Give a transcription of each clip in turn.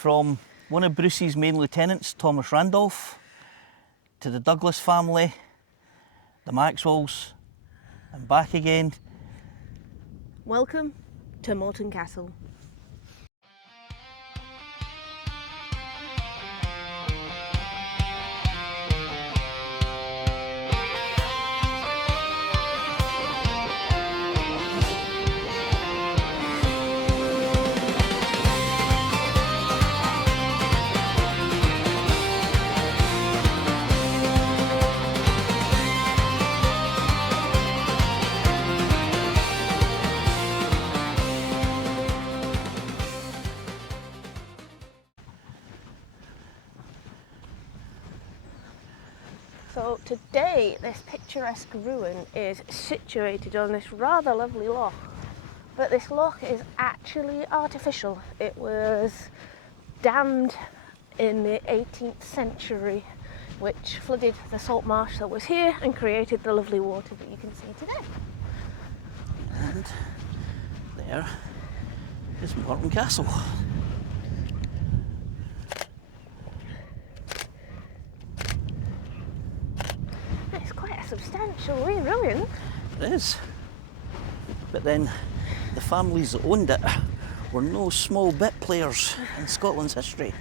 From one of Bruce's main lieutenants, Thomas Randolph, to the Douglas family, the Maxwells, and back again. Welcome to Morton Castle. So today this picturesque ruin is situated on this rather lovely loch, but this loch is actually artificial. It was dammed in the 18th century, which flooded the salt marsh that was here and created the lovely water that you can see today. And there is Morton Castle. Substantial ruin. It is. But then the families that owned it were no small bit players in Scotland's history.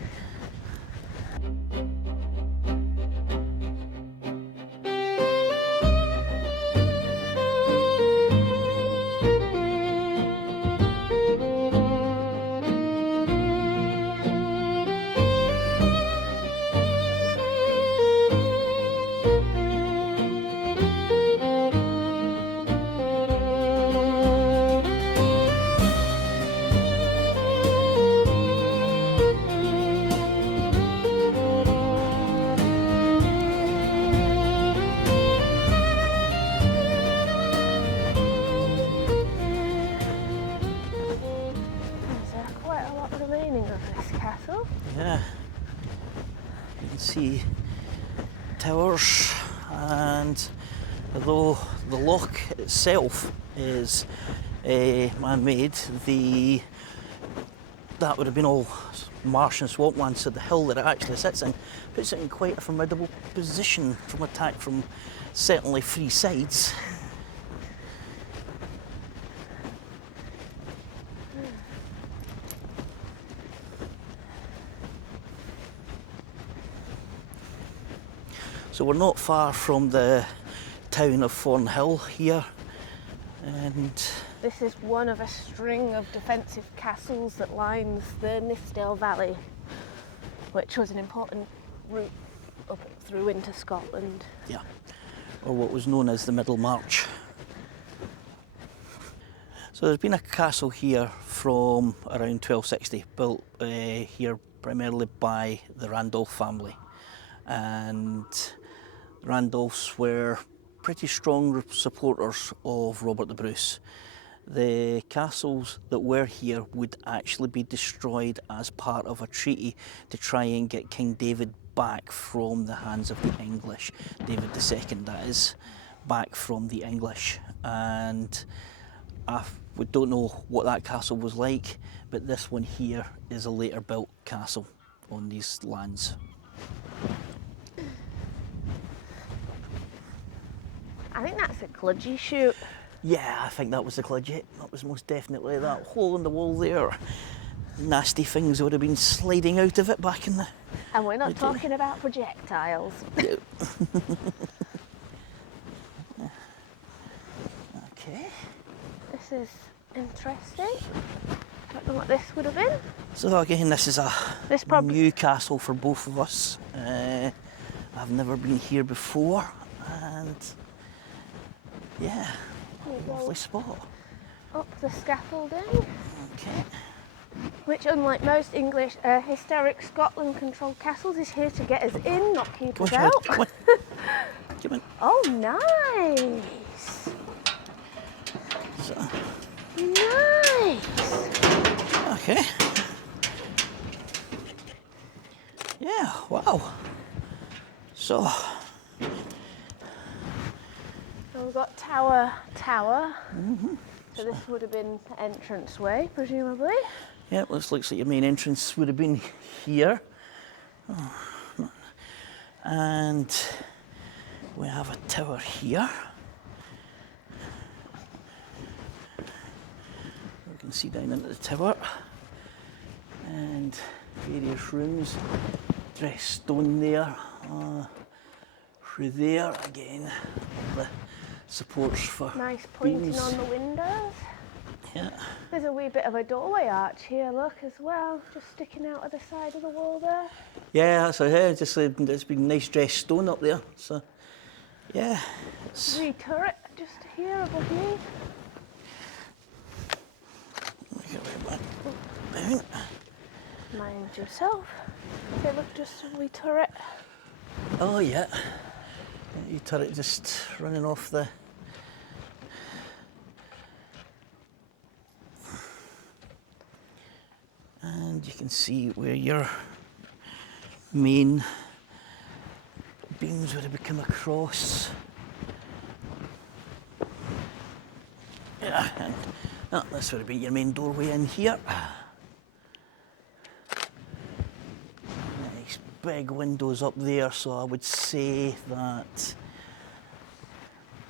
Yeah, you can see towers, and although the loch itself is man-made, that would have been all marsh and swampland, so the hill that it actually sits in puts it in quite a formidable position from attack from certainly three sides. So we're not far from the town of Thornhill here, and this is one of a string of defensive castles that lines the Nithsdale Valley, which was an important route up through into Scotland. Yeah, or what was known as the Middle March. So there's been a castle here from around 1260, built here primarily by the Randolph family, and Randolphs were pretty strong supporters of Robert the Bruce. The castles that were here would actually be destroyed as part of a treaty to try and get King David back from the hands of the English. David II, that is, back from the English. And we don't know what that castle was like, but this one here is a later built castle on these lands. I think that's a cludgy shoot. Yeah, I think that was the cludgy. That was most definitely that hole in the wall there. Nasty things would have been sliding out of it back in the... And we're not talking about projectiles. No. Okay. This is interesting. Don't know what this would have been. So again, this is a new castle for both of us. I've never been here before, and yeah, lovely spot. Up the scaffolding. Okay. Which, unlike most English historic Scotland-controlled castles, is here to get us in, not keep us out. Come on. Come on. Oh, nice. So. Nice. Okay. Yeah, wow. So we've got tower. Mm-hmm. So this would have been the entranceway, presumably. Yeah, looks like your main entrance would have been here. And we have a tower here. We can see down into the tower. And various rooms. Dressed stone there. Through there again. The supports for nice pointing beams. on the windows. Yeah. There's a wee bit of a doorway arch here, look, as well, just sticking out of the side of the wall there. Yeah, that's it. It's been nice dressed stone up there. So, yeah. Wee turret just here above me. Down. Mind yourself. They look just a wee turret. Oh yeah. Your turret just running off the. And you can see where your main beams would have come across. Yeah, and this would have been your main doorway in here. Nice big windows up there, so I would say that,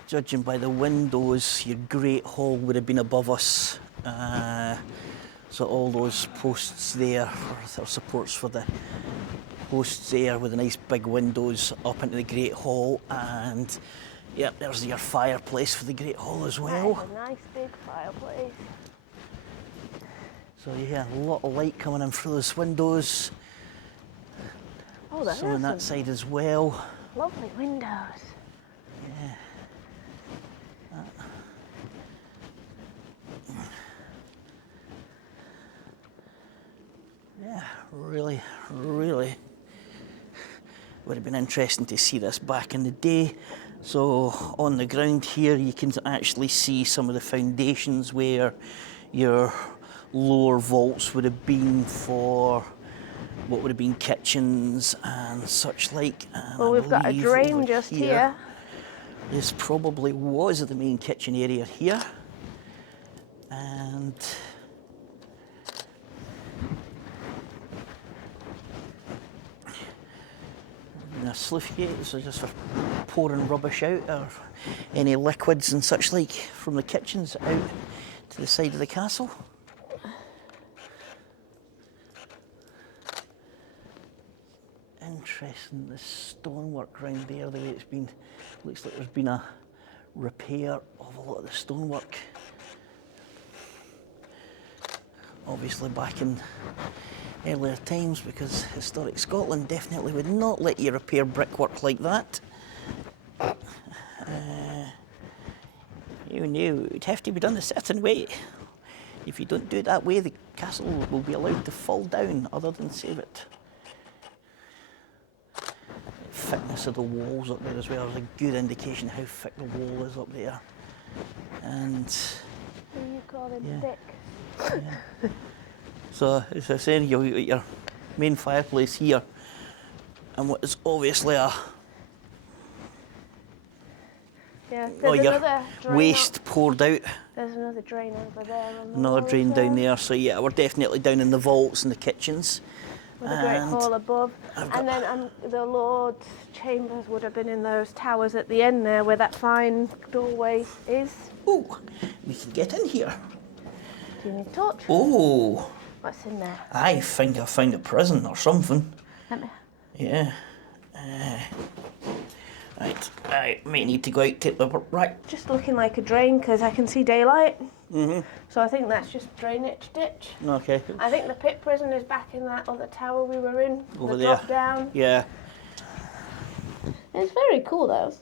judging by the windows, your Great Hall would have been above us. So all those posts there, or supports for the posts there with the nice big windows up into the Great Hall, and yep, there's your fireplace for the Great Hall as well. That's a nice big fireplace. So yeah, a lot of light coming in through those windows. Oh, there's some on that side as well. Lovely windows. Yeah. Yeah, really would have been interesting to see this back in the day. So on the ground here you can actually see some of the foundations where your lower vaults would have been for what would have been kitchens and such like. And well, we've got a drain just here. This probably was the main kitchen area here. And a sluice gate, so just for pouring rubbish out or any liquids and such like from the kitchens out to the side of the castle. Interesting, the stonework round there, the way it's been, looks like there's been a repair of a lot of the stonework. Obviously back in earlier times, because historic Scotland definitely would not let you repair brickwork like that. You knew it would have to be done a certain way. If you don't do it that way, the castle will be allowed to fall down, other than save it. The thickness of the walls up there as well is a good indication how thick the wall is up there. And What do you call them? yeah. Thick. Yeah. So, as I was saying, you've got your main fireplace here, and what is obviously a another drain waste poured out. There's another drain over there. Another drain down there. So yeah, we're definitely down in the vaults and the kitchens. With a great hall above. And then the Lord's chambers would have been in those towers at the end there, where that fine doorway is. Oh, we can get in here. Do you need a torch? Oh. What's in there? I think I found a prison or something. Let me. Yeah. Right, I may need to go out to the right. Just looking like a drain because I can see daylight. So I think that's just drainage ditch. Okay. I think the pit prison is back in that other tower we were in. Over the there. drop down. Yeah. It's very cool though.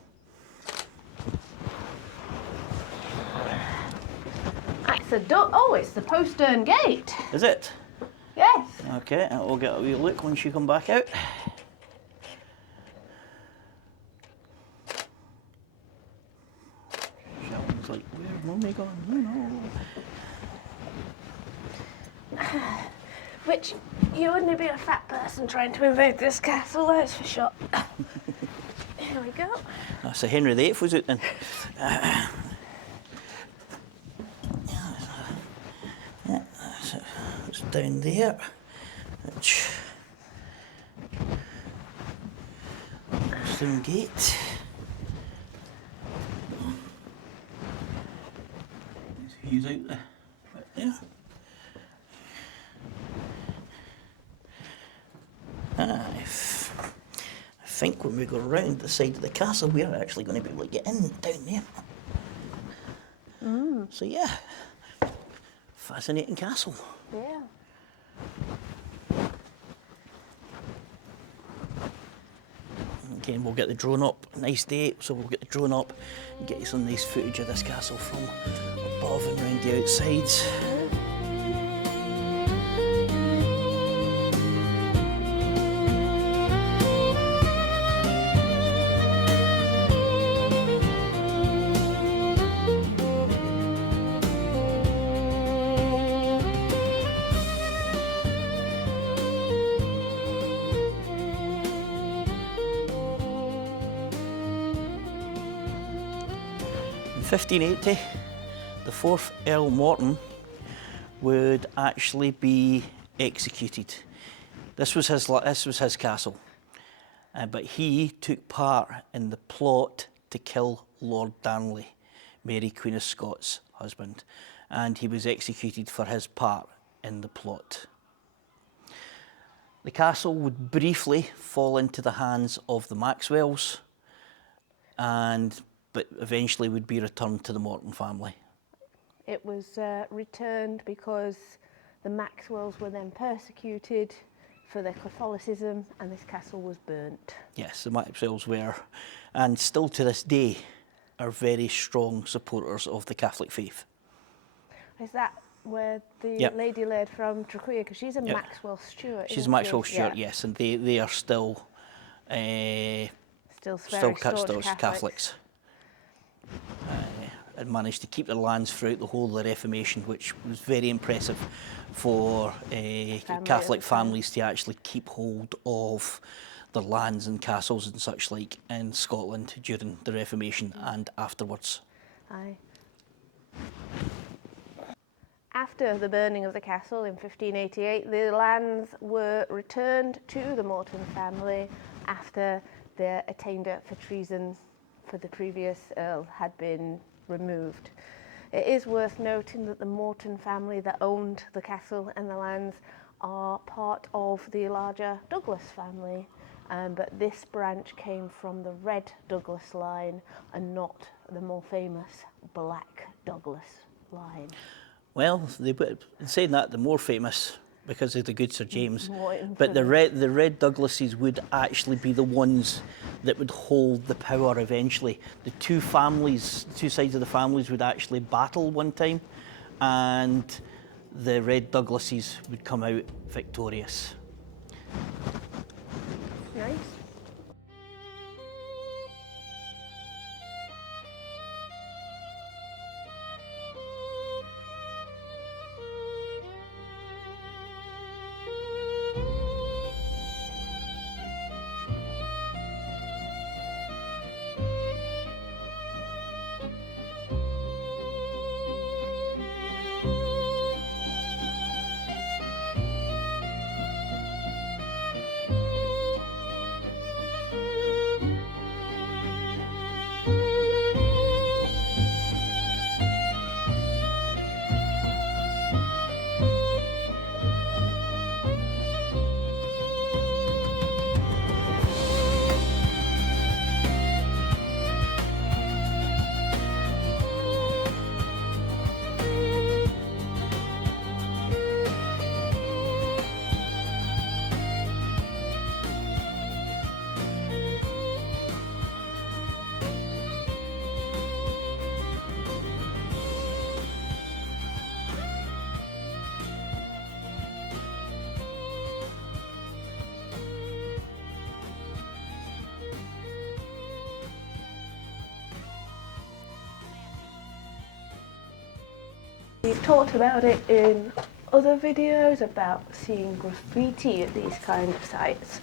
That's the door. Oh, it's the postern gate. Is it? Yes. Okay, and we'll get a wee look once you come back out. Sheldon's like, where's Mummy gone? No. Which, you wouldn't be a fat person trying to invade this castle, that's for sure. Here we go. So Henry VIII was out then. So it's down there, which stone gate. There's views out there, right there. I think when we go round the side of the castle, we're actually going to be able to get in down there. So yeah, fascinating castle. Yeah. Again, we'll get the drone up. Nice day, so we'll get the drone up and get you some nice footage of this castle from above and round the outsides. In 1580, the 4th Earl Morton would actually be executed. This was his castle, but he took part in the plot to kill Lord Darnley, Mary Queen of Scots' husband, and he was executed for his part in the plot. The castle would briefly fall into the hands of the Maxwells, but eventually would be returned to the Morton family. It was returned because the Maxwells were then persecuted for their Catholicism, and this castle was burnt. Yes, the Maxwells were, and still to this day, are very strong supporters of the Catholic faith. Is that where the Yep. lady laid from Traquair? Because she's a Yep. Maxwell Stewart. She's isn't Maxwell she? Stewart, Yeah. yes, and they are still Still still very staunch Catholics. And managed to keep their lands throughout the whole of the Reformation, which was very impressive for Catholic families to actually keep hold of their lands and castles and such like in Scotland during the Reformation and afterwards. Aye. After the burning of the castle in 1588, the lands were returned to the Morton family after their attainder for treason for the previous Earl had been removed. It is worth noting that the Morton family that owned the castle and the lands are part of the larger Douglas family, but this branch came from the Red Douglas line and not the more famous Black Douglas line. Well, in saying that, the more famous because of the good Sir James, Morton but the family. Red Douglases would actually be the ones that would hold the power eventually. The two sides of the families would actually battle one time, and the Red Douglases would come out victorious. Nice. We've talked about it in other videos about seeing graffiti at these kind of sites,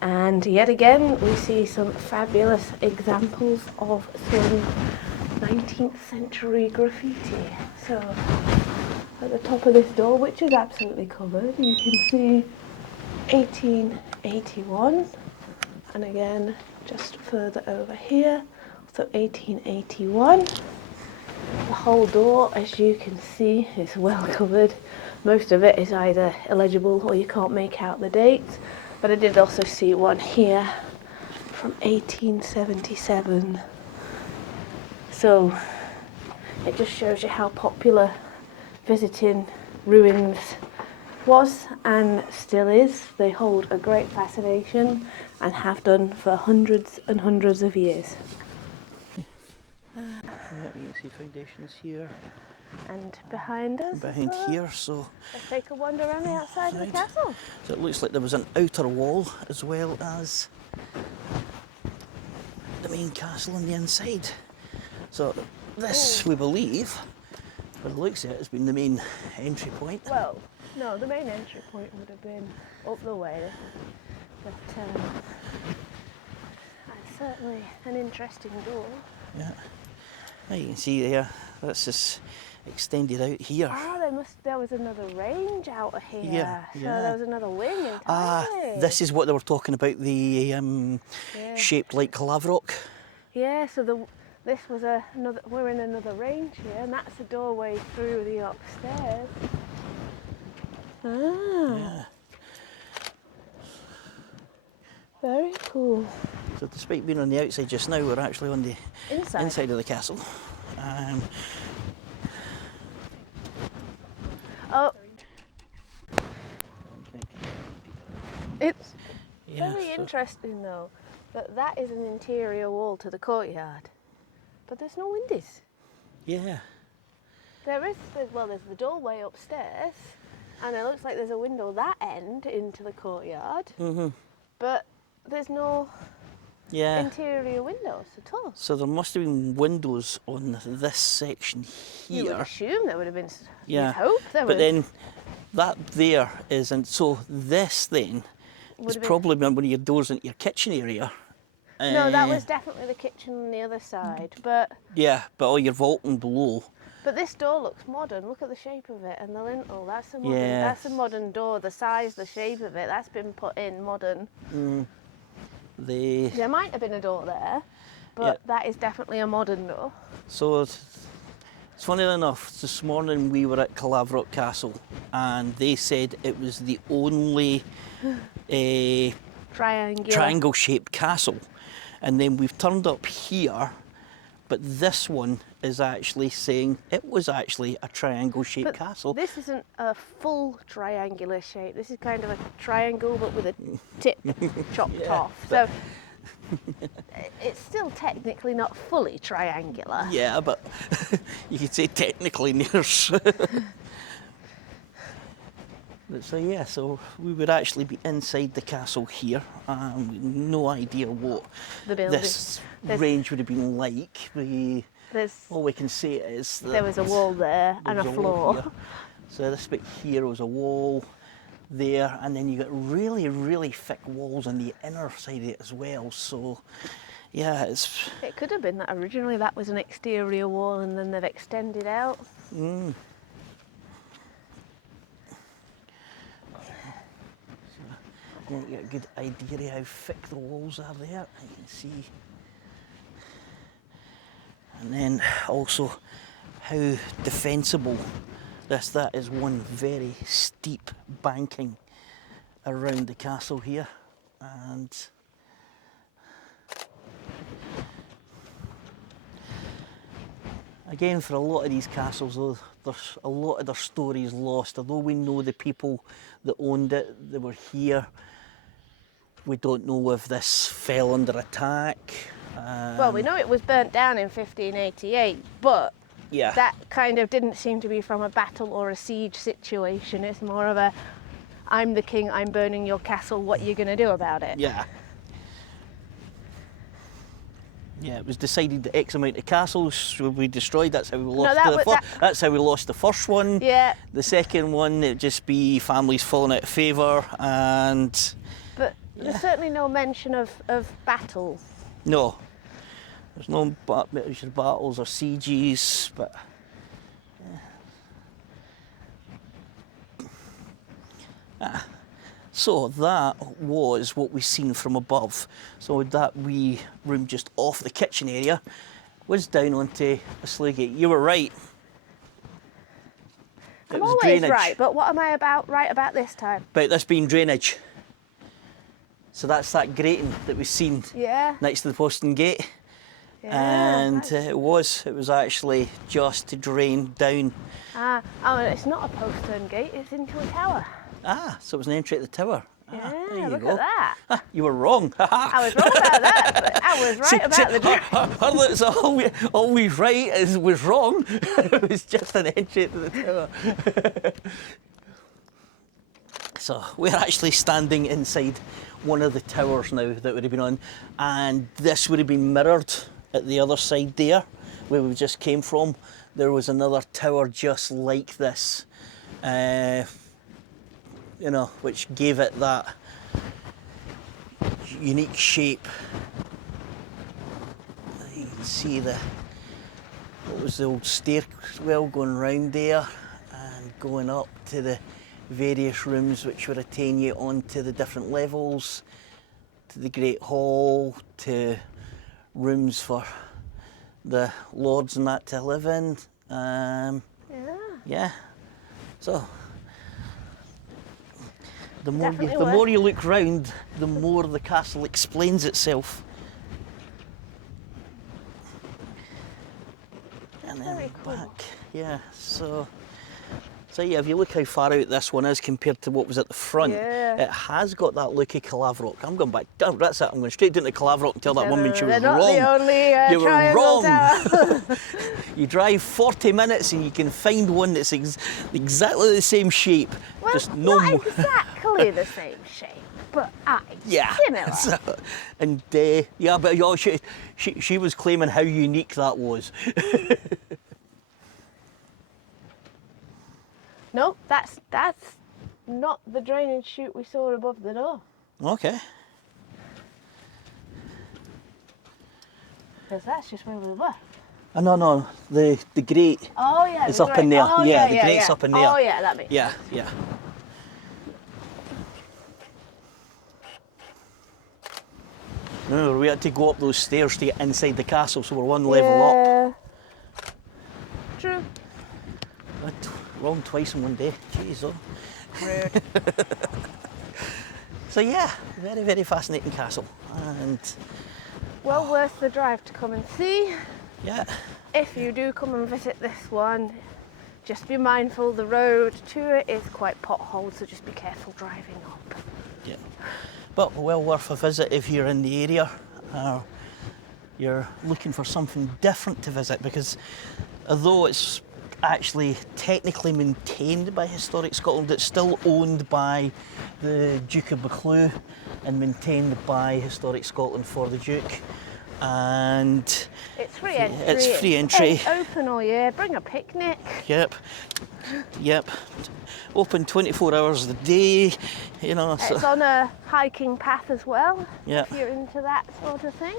and yet again we see some fabulous examples of some 19th century graffiti. So at the top of this door, which is absolutely covered, you can see 1881, and again just further over here, so 1881. The whole door, as you can see, is well covered. Most of it is either illegible or you can't make out the dates, but I did also see one here from 1877. So it just shows you how popular visiting ruins was and still is. They hold a great fascination and have done for hundreds and hundreds of years. Yeah, you can see foundations here. And behind us. Behind here, so Let's take a wander around the outside of the castle. So it looks like there was an outer wall as well as the main castle on the inside. So this, we believe, by the looks of it, has been the main entry point. Well, no, the main entry point would have been up the way, but it's certainly an interesting door. Yeah. Now you can see there, that's just extended out here. Ah, there was another range out of here. Yeah, So yeah. there was another wing entirely. Ah, this is what they were talking about, the shaped like Clavrock. Yeah, so this was another. We're in another range here, and that's the doorway through the upstairs. Ah, Yeah. very cool. So despite being on the outside just now, we're actually on the inside of the castle. Oh, it's Yeah, very interesting though that is an interior wall to the courtyard, but there's no windows. Yeah. There's the doorway upstairs, and it looks like there's a window that end into the courtyard, but there's no interior windows at all. So there must have been windows on this section here. You would assume there would have been. Yeah. You'd hope there But was. then that there isn't. So this then is probably one of your doors into your kitchen area. No, that was definitely the kitchen on the other side, but. Yeah, but all your vaulting below. But this door looks modern. Look at the shape of it and the lintel. That's a modern. Yes. That's a modern door. The size, the shape of it. That's been put in modern. There might have been a door there, but that is definitely a modern door. So it's funny enough, this morning we were at Clavrock Castle and they said it was the only triangle shaped castle. And then we've turned up here, but this one is actually saying it was actually a triangle shaped castle. This isn't a full triangular shape. This is kind of a triangle but with a tip chopped off. So it's still technically not fully triangular. Yeah, but you could say technically near. So yeah, so we would actually be inside the castle here. We've no idea what this range would have been like. All we can say is that there was a wall there and a floor. So this bit here was a wall there, and then you got really, really thick walls on the inner side of it as well. So yeah, it could have been that originally that was an exterior wall and then they've extended out. You get a good idea how thick the walls are there, you can see. And then also how defensible that is. One very steep banking around the castle here, and again, for a lot of these castles though, there's a lot of their stories lost. Although we know the people that owned it, they were here, we don't know if this fell under attack. Well, we know it was burnt down in 1588, but that kind of didn't seem to be from a battle or a siege situation. It's more of a, I'm the king, I'm burning your castle, what are you going to do about it? Yeah. Yeah, it was decided that X amount of castles would be destroyed. That's how we lost that's how we lost the first one. Yeah. The second one, it'd just be families falling out of favour, and but there's certainly no mention of battle. No. There's no battles or sieges, but So that was what we seen from above. So that wee room just off the kitchen area was down onto a sluice gate. You were right. I'm always right, but what am I right about this time? About this being drainage. So that's that grating that we've seen next to the postern gate. Yeah, And it was actually just to drain down. Oh, it's not a postern gate, it's into a tower. So it was an entry at the tower. Yeah, there you look go. at that. You were wrong. I was wrong about that, but I was right about the drainage. Harlan's always right, was wrong. It was just an entry to the tower. So we're actually standing inside one of the towers now that would have been on, and this would have been mirrored at the other side there, where we just came from. There was another tower just like this, you know, which gave it that unique shape. You can see what was the old stairwell going round there and going up to the various rooms which would attain you onto the different levels, to the Great Hall, to rooms for the lords and that to live in. Yeah. So the more you look round, the more the castle explains itself. And then Very cool. back, yeah. So yeah, if you look how far out this one is compared to what was at the front, it has got that look of Calavrock. I'm going back down, that's it, I'm going straight down to Calavrock and tell that woman she was not wrong. The only, you were wrong. Tower. You drive 40 minutes and you can find one that's exactly the same shape. Well, just no not more. exactly the same shape, but similar. So, and yeah, but she was claiming how unique that was. No, that's not the drainage chute we saw above the door. Okay. Because that's just where we were. Oh, no, the grate is up in there. Oh, yeah, the grate's up in there. Oh yeah, that makes sense. Yeah. Remember, we had to go up those stairs to get inside the castle, so we're one level up. True. Wrong twice in one day. Jeez, oh. Rude. So yeah, very, very fascinating castle. And well worth the drive to come and see. yeah. If you do come and visit this one, just be mindful the road to it is quite potholed, so just be careful driving up. Yeah. But well worth a visit if you're in the area. You're looking for something different to visit, because although it's actually technically maintained by Historic Scotland, it's still owned by the Duke of Buccleuch and maintained by Historic Scotland for the Duke. And it's free entry. It's free entry. It's open all year. Bring a picnic. Yep. Open 24 hours a day, you know. It's on a hiking path as well, Yep. if you're into that sort of thing.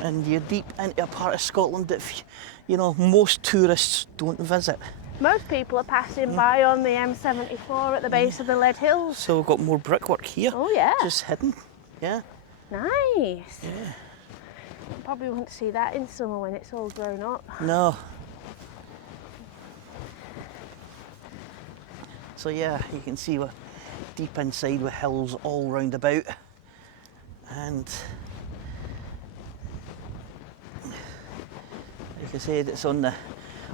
And you're deep into a part of Scotland that, you know, most tourists don't visit. Most people are passing by on the M74 at the base of the Lowther Hills. So we've got more brickwork here. Oh yeah. Just hidden. Yeah. Nice. Yeah. You probably wouldn't see that in summer when it's all grown up. No. So yeah, you can see we're deep inside with hills all round about. And like I said, it's on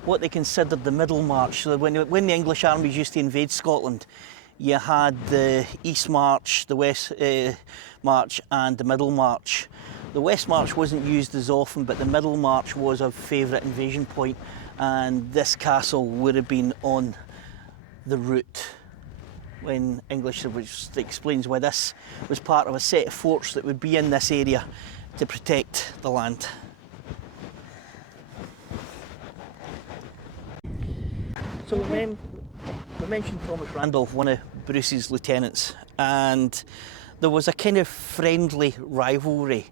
what they considered the Middle March. So when the English armies used to invade Scotland, you had the East March, the West March and the Middle March. The West March wasn't used as often, but the Middle March was a favourite invasion point, and this castle would have been on the route when English, which explains why this was part of a set of forts that would be in this area to protect the land. So we mentioned Thomas Randolph, one of Bruce's lieutenants, and there was a kind of friendly rivalry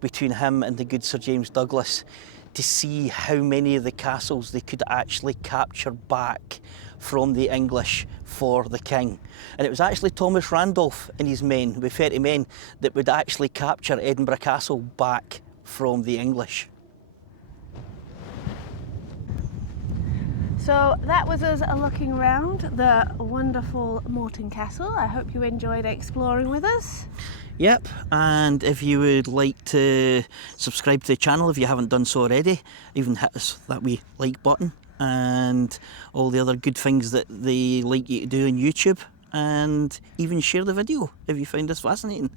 between him and the good Sir James Douglas to see how many of the castles they could actually capture back from the English for the king. And it was actually Thomas Randolph and his men, with 30 men, that would actually capture Edinburgh Castle back from the English. So that was us looking around the wonderful Morton Castle. I hope you enjoyed exploring with us. Yep, and if you would like to subscribe to the channel if you haven't done so already, even hit us that wee like button and all the other good things that they like you to do on YouTube, and even share the video if you found this fascinating.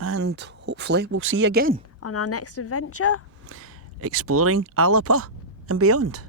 And hopefully we'll see you again On our next adventure, exploring Alba and beyond.